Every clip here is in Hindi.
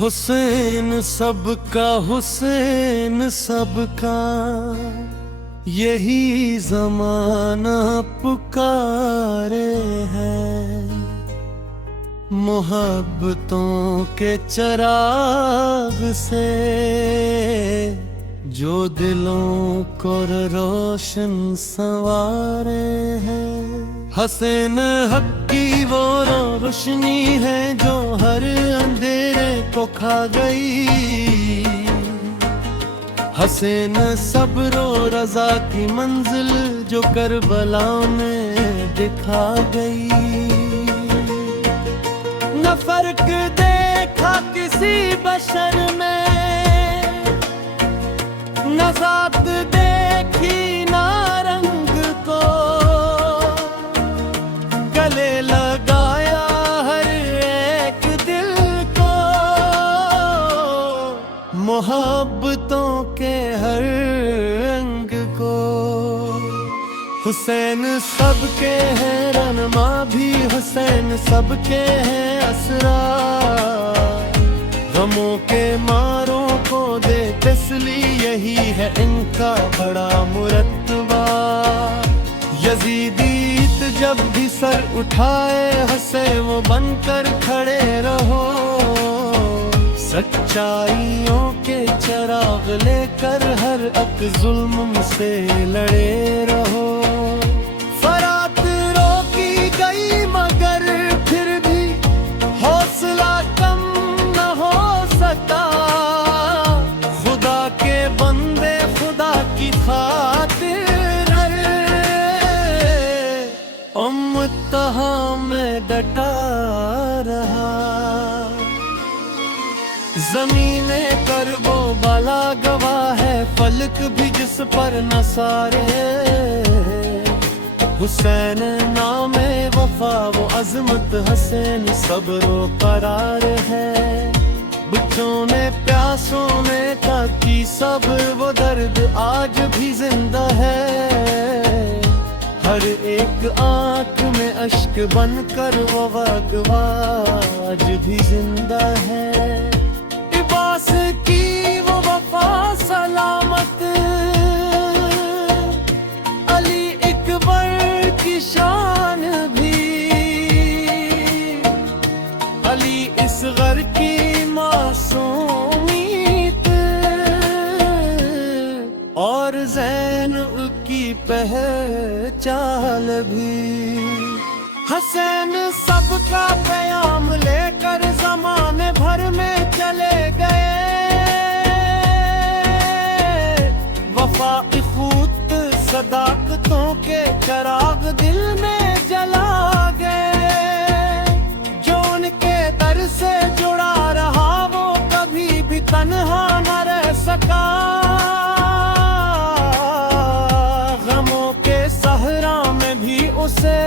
हुसैन सबका, हुसैन सबका, यही जमाना पुकारे है। मोहब्बतों के चराग से जो दिलों को रोशन संवारे हैं। हुसैन हक की वो रोशनी है जो हर अंधेरे को खा गई। हुसैन सब्र और रज़ा की मंजिल जो करबला में दिखा गई। न फर्क देखा किसी बशर में, न ज़ात देखी ना रंग को, गले लगाया हर एक दिल को। मोहब्बतों के हर रंग को। हुसैन सबके हैं रहनुमा भी, हुसैन सबके हैं असरा। गमों के मारों को दे तसली, यही है इनका बड़ा मुरत्तबा। यजीदीत जब भी सर उठाए, हंसे वो बनकर खड़े रहो। सच्चाइयों के चिराग लेकर हर एक जुल्म से लड़े रहो। फरात रोकी गई मगर फिर भी हौसला कम न हो सका। खुदा के बंदे खुदा की खातिर उम्मतहा में डटा रहा। ज़मीने करबो बाला गवाह है, फलक भी जिस पर न सारे। हुसैन नामे वफा वो अजमत, हुसैन सब्रो करार है। बच्चों ने प्यासों ने ताकि सब्र वो दर्द आज भी जिंदा है। हर एक आंख में अश्क बनकर वो वाक़वा आज भी जिंदा है। इबास की वो वफा सलामत, अली इकबर की शान भी। अली इसगर की मासूमियत और ज़ैन की पहचान भी। हुसैन सबका प्याम लेकर ज़माने भर में चले गए। वफा इख़ूत सदाकतों के चिराग दिल में जला गए। जो उनके दर से जुड़ा रहा वो कभी भी तन्हा न रह सका। गमों के सहरा में भी उसे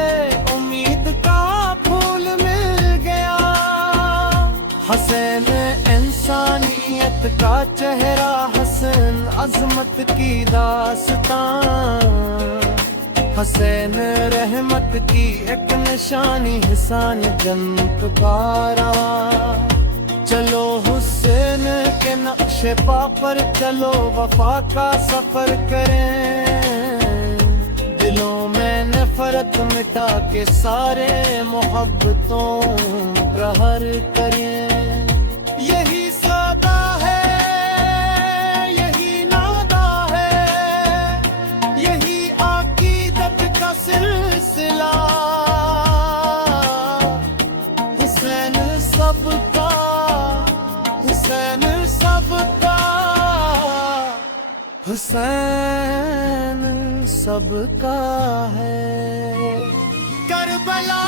उम्मीद का फूल मिल गया। हुसैन इंसानियत का चेहरा, हुसैन अजमत की दास्तां। हुसैन रहमत की एक निशानी, हिसान जन्नत पारा। चलो हुसैन के नक्शे पा पर चलो, वफा का सफर करें। दिलों में नफरत मिटा के सारे मोहब्बतों प्रहर करें। यही सादा है, यही नादा है, यही अकीदत का सिलसिला। हुसैन सबका, हुसैन सबका, हुसैन सबका है। करबला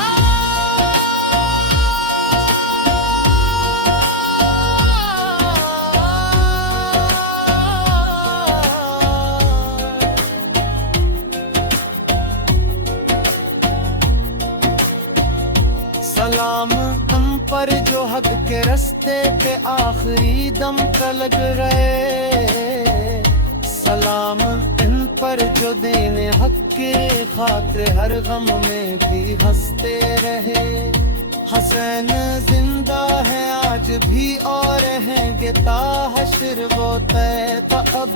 सलाम हम पर जो हक के रस्ते पे आखिरी दम तलक रहे। सलाम इन पर जो देने हक के खातिर हर गम में भी हंसते रहे। हसैन जिंदा है आज भी और रहेंगे ता हश्र वो तय अब।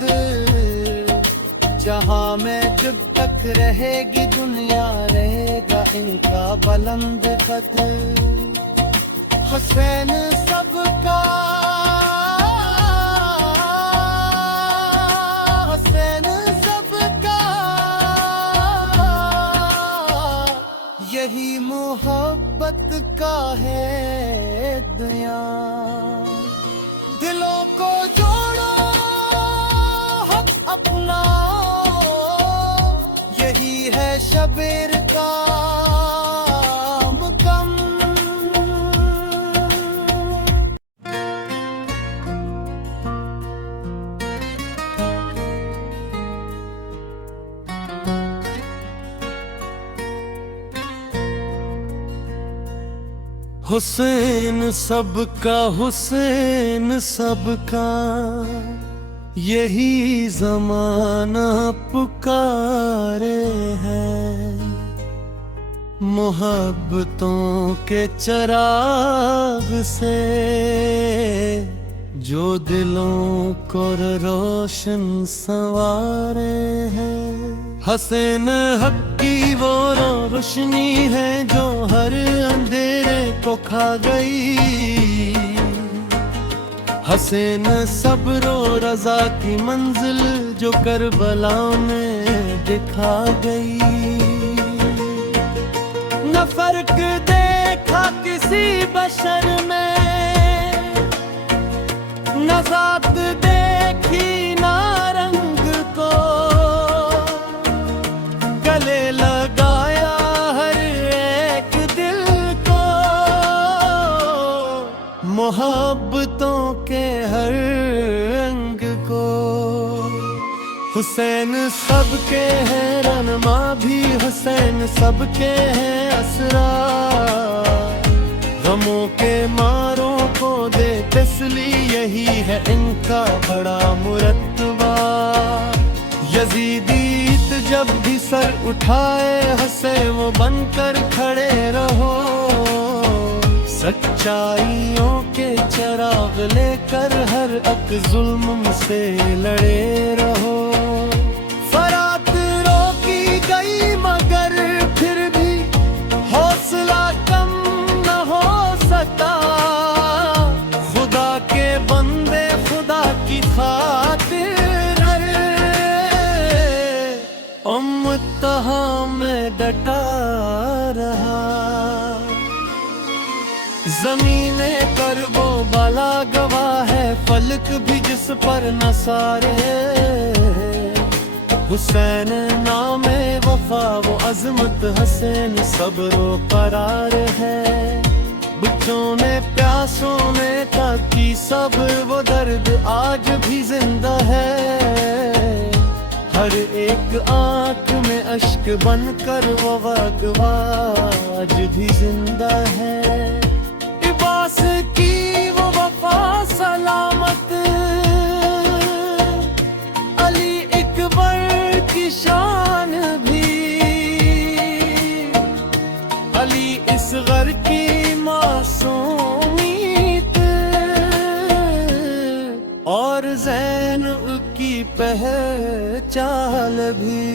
जहां में जब तक रहेगी दुनिया रहेगा इनका बुलंद कद। हसैन सबका, हसैन सबका, यही मोहब्बत का है दुनिया। दिलों को जोड़ो हक अपना, यही है शबीर का गम। हुसैन सबका, हुसैन सबका, यही ज़माना पुकारे हैं। मोहब्बतों के चिराग से जो दिलों को रोशन संवारे हैं। हसैन हक की वो रोशनी है जो हर अंधेरे को खा गई। हसैन सब्र और रज़ा की मंजिल जो करबला में दिखा गई। न फर्क देखा किसी बशर में, न ज़ात देखी ना रंग को, गले लगाया हर एक दिल को। मोहब्बतों के हर रंग को। हुसैन सबके हैं रहनुमा भी, हुसैन सबके हैं असरा। गमों के मारों को दे तसली, यही है इनका बड़ा मुरत्तबा। यजीदीत जब भी सर उठाए हंसे वो बनकर खड़े रहो। सच्चाइयों के चिराग लेकर हर एक जुल्म से लड़े रहो। फरात रोकी गई मगर फिर भी हौसला कम न हो सका। खुदा के बंदे खुदा की खातिर उम्मतहा में डटा रहा। ज़मीने करबो बाला गवाह है, फलक भी जिस पर न सारे। हुसैन नामे वफा वो अजमत, हसैन सब्रो करार है। बच्चों ने प्यासों ने ताकि सब्र वो दर्द आज भी जिंदा है। हर एक आंख में अश्क बनकर वो वक़्त आज भी जिंदा है। इबास की वो वफा सलामत, अली इकबर की शान भी। अली इसगर की मासूमियत और ज़ैन की पहचान भी।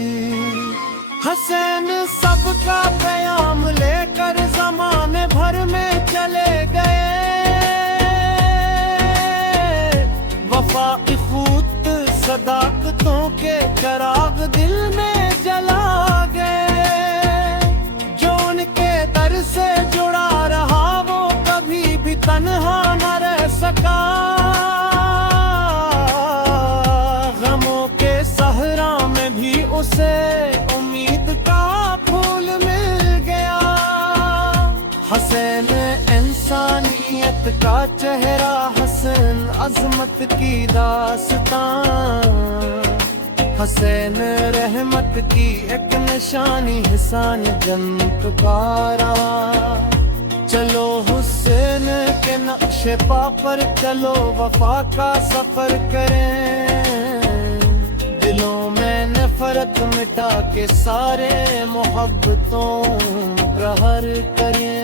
हसैन सबका प्याम लेकर ज़माने भर में चले गए। वफा इख़ूत सदाकतों के चिराग दिल में जला गए। जो उनके दर से जुड़ा रहा वो कभी भी तन्हा न रह सका। गमों के सहरा में भी उसे उम्मीद का फूल मिल गया। हसैन इंसानियत का चेहरा, हसैन अजमत की दास्तां। हसैन रहमत की एक निशानी, हिसान जन्नत पारा। चलो हुसैन के नक्शे पा पर चलो, वफा का सफर करें। दिलों में नफरत मिटा के सारे मोहब्बतों प्रहर करें।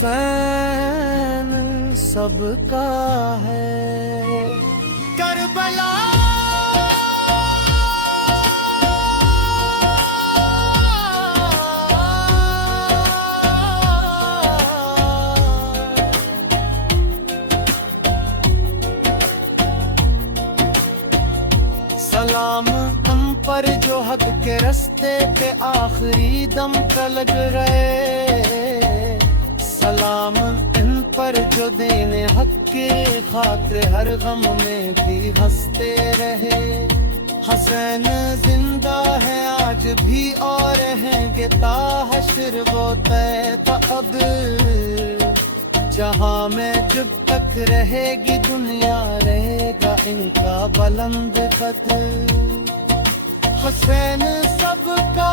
हुसैन सबका है। करबला सलाम हम पर जो हक के रास्ते पे आखिरी दम तलक रहे। सलाम इन पर जो देने हक के खातिर हर गम में भी हंसते रहे। हसैन जिंदा है आज भी और रहेंगे ता हश्र वो तय अब। जहाँ में जब तक रहेगी दुनिया रहेगा इनका बुलंद कद। हुसैन सबका,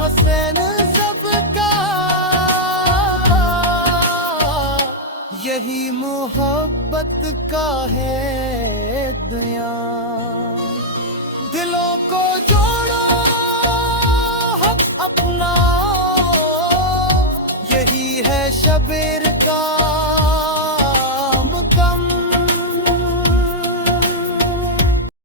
हुसैन सबका, यही मोहब्बत का है दुनिया। दिलों को जो